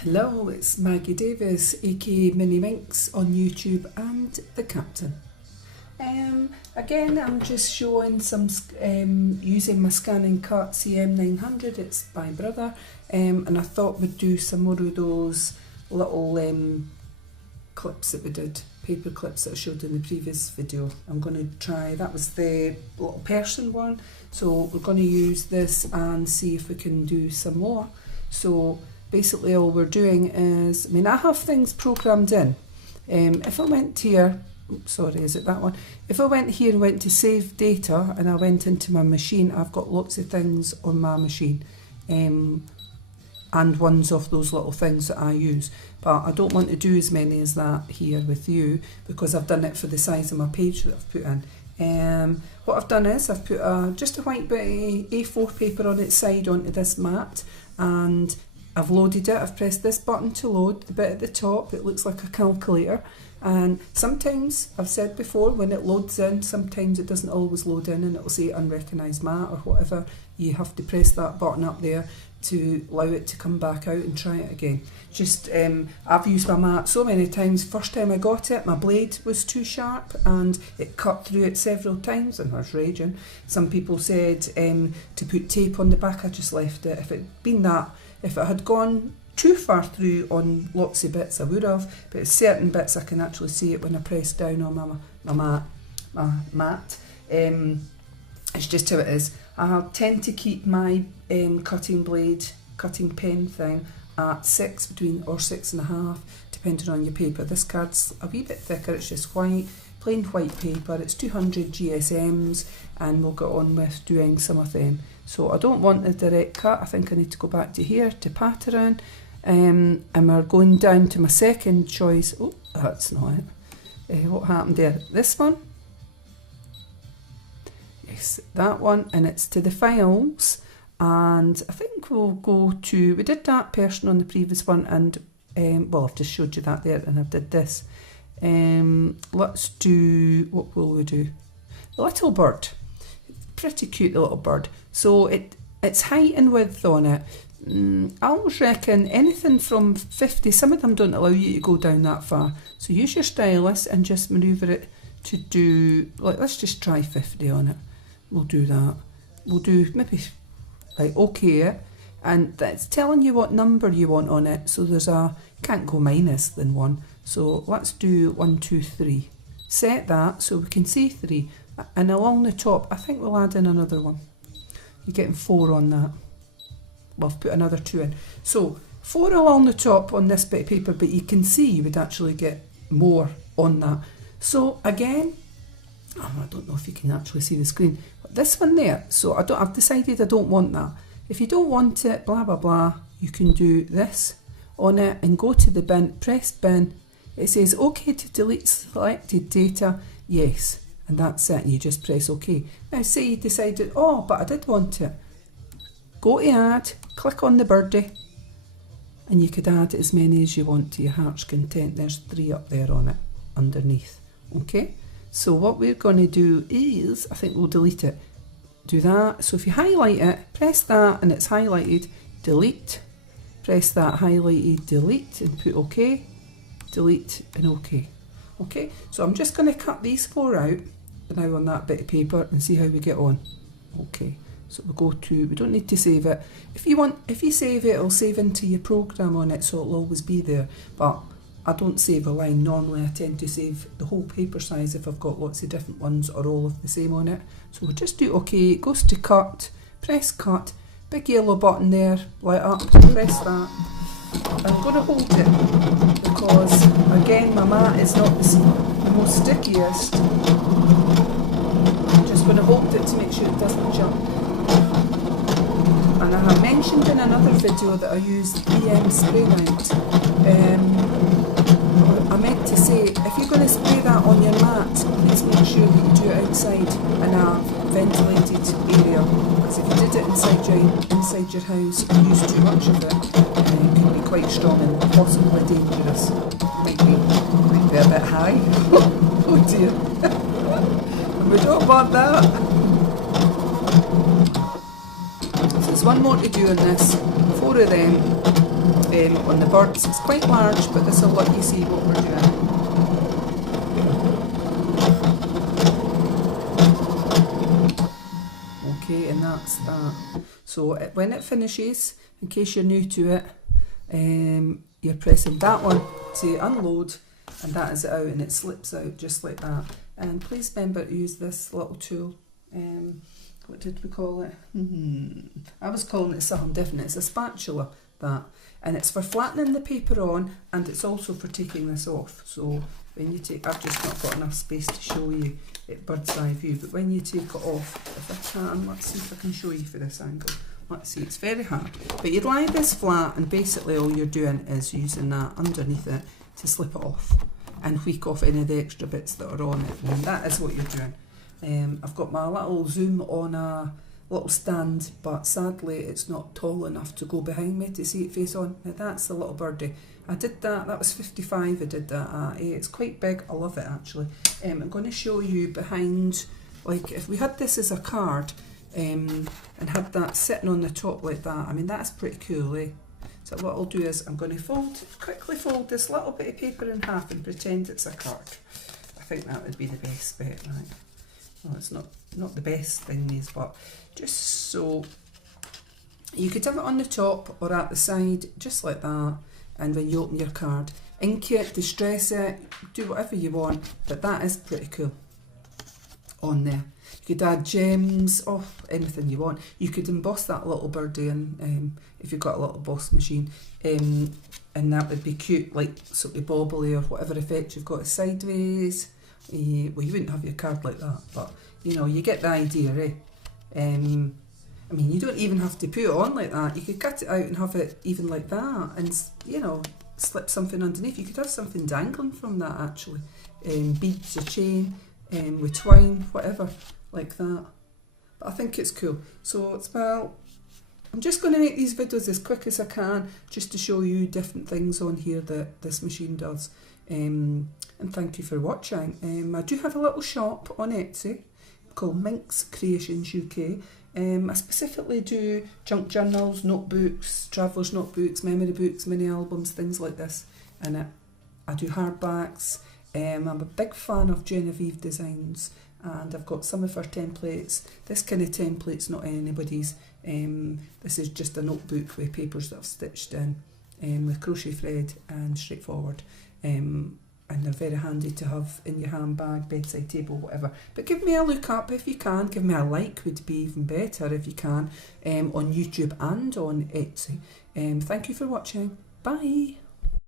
Hello, it's Maggie Davis, aka Mini Minx on YouTube and the Captain. Again, I'm just showing some using my ScanNCut CM900. It's my brother, and I thought we'd do some more of those little clips that we did, paper clips that I showed in the previous video. I'm going to try, that was the little person one, so we're going to use this and see if we can do some more. So basically all we're doing is, I have things programmed in. If I went here, oops, sorry, is it that one? If I went here and went to save data and I went into my machine, I've got lots of things on my machine, and ones of those little things that I use. But I don't want to do as many as that here with you because I've done it for the size of my page that I've put in. What I've done is I've put just a white bit of A4 paper on its side onto this mat, and I've loaded it. I've pressed this button to load the bit at the top. It looks like a calculator, and sometimes, I've said before, when it loads in, sometimes it doesn't always load in and it'll say unrecognised mat or whatever. You have to press that button up there to allow it to come back out and try it again. Just I've used my mat so many times. First time I got it, my blade was too sharp and it cut through it several times and I was raging. Some people said to put tape on the back. I just left it. If it had gone too far through on lots of bits, I would have, but certain bits I can actually see it when I press down on my mat. It's just how it is. I tend to keep my cutting pen thing at 6 or 6.5, depending on your paper. This card's a wee bit thicker, it's just white, plain white paper. It's 200 GSMs, and we'll get on with doing some of them. So I don't want a direct cut. I think I need to go back to here to pattern, and we're going down to my second choice. Oh, that's not it. What happened there? This one. Yes, that one, and it's to the files, and I think we'll go to, we did that person on the previous one, and well, I've just showed you that there, and I did this. Let's do, what will we do? The little bird. Pretty cute, the little bird. So it's height and width on it. I always reckon anything from 50, some of them don't allow you to go down that far. So use your stylus and just manoeuvre it to do, like, let's just try 50 on it. We'll do that. We'll do maybe, like, okay it. And that's telling you what number you want on it. So there's can't go minus than 1. So let's do 1, 2, 3. Set that so we can see 3. And along the top, I think we'll add in another one. You're getting 4 on that. Well, I've put another 2 in. So 4 along the top on this bit of paper, but you can see you would actually get more on that. So again, I don't know if you can actually see the screen, but this one there, so I've decided I don't want that. If you don't want it, blah blah blah, you can do this on it and go to the bin, press bin. It says OK to delete selected data, yes, and that's it. You just press OK. Now say you decided, oh, but I did want it. Go to add, click on the birdie, and you could add as many as you want to your heart's content. There's 3 up there on it underneath. Okay. So what we're going to do is, I think we'll delete it. Do that. So if you highlight it, press that and it's highlighted, delete. Press that, highlighted, delete, and put OK. Delete and OK. Okay, so I'm just going to cut these 4 out now on that bit of paper and see how we get on. Okay, so we'll go to, we don't need to save it. If you save it, it'll save into your program on it, so it'll always be there. But I don't save a line. Normally I tend to save the whole paper size if I've got lots of different ones or all of the same on it. So we'll just do OK. It goes to cut, press cut, big yellow button there, light up, press that. I'm going to hold it because, again, my mat is not the most stickiest. I'm just going to hold it to make sure it doesn't jump. And I have mentioned in another video that I use EM spray mount. I meant to say, if you're going to spray that on your mat, please make sure that you do it outside in a ventilated area. Because if you did it inside your house and use too much of it can be quite strong and possibly dangerous. Might be a bit high. Oh dear. We don't want that. So there's one more to do on this. 4 of them. on the birds. It's quite large, but this will let you see what we're doing. Okay, and that's that. So when it finishes, in case you're new to it, you're pressing that one to unload, and that is it out, and it slips out just like that. And please remember to use this little tool. What did we call it? I was calling it something different. It's a spatula, that, and it's for flattening the paper on, and it's also for taking this off. So when you take, I've just not got enough space to show you at bird's eye view, but when you take it off, if I can, let's see if I can show you for this angle. Let's see, it's very hard, but you'd lie this flat, and basically all you're doing is using that underneath it to slip it off and tweak off any of the extra bits that are on it, and that is what you're doing. I've got my little zoom on a little stand, but sadly it's not tall enough to go behind me to see it face on. Now that's the little birdie. I did that was 55 I did that at. It's quite big, I love it actually. I'm going to show you behind, like if we had this as a card and had that sitting on the top like that, I mean that's pretty cool, eh? So what I'll do is I'm going to quickly fold this little bit of paper in half and pretend it's a card. I think that would be the best bet, right? Well, it's not the best thing is, but just so you could have it on the top or at the side, just like that. And when you open your card, ink it, distress it, do whatever you want, but that is pretty cool on there. You could add gems, anything you want. You could emboss that little birdie in, if you've got a little emboss machine, and that would be cute, like sort of bobbly or whatever effect you've got sideways. Well, you wouldn't have your card like that, but you know, you get the idea, eh? I mean, you don't even have to put it on like that. You could cut it out and have it even like that, and you know, slip something underneath. You could have something dangling from that actually, beads or chain, with twine, whatever, like that. But I think it's cool. So well, I'm just going to make these videos as quick as I can, just to show you different things on here that this machine does. And thank you for watching. I do have a little shop on Etsy called MinxCreationsUK. I specifically do junk journals, notebooks, travellers notebooks, memory books, mini albums, things like this. And I do hardbacks. I'm a big fan of Genevieve designs, and I've got some of her templates. This kind of template's not anybody's. This is just a notebook with papers that I've stitched in with crochet thread and straightforward. And they're very handy to have in your handbag, bedside table, whatever. But give me a look up if you can. Give me a like would be even better if you can, on YouTube and on Etsy. Thank you for watching. Bye.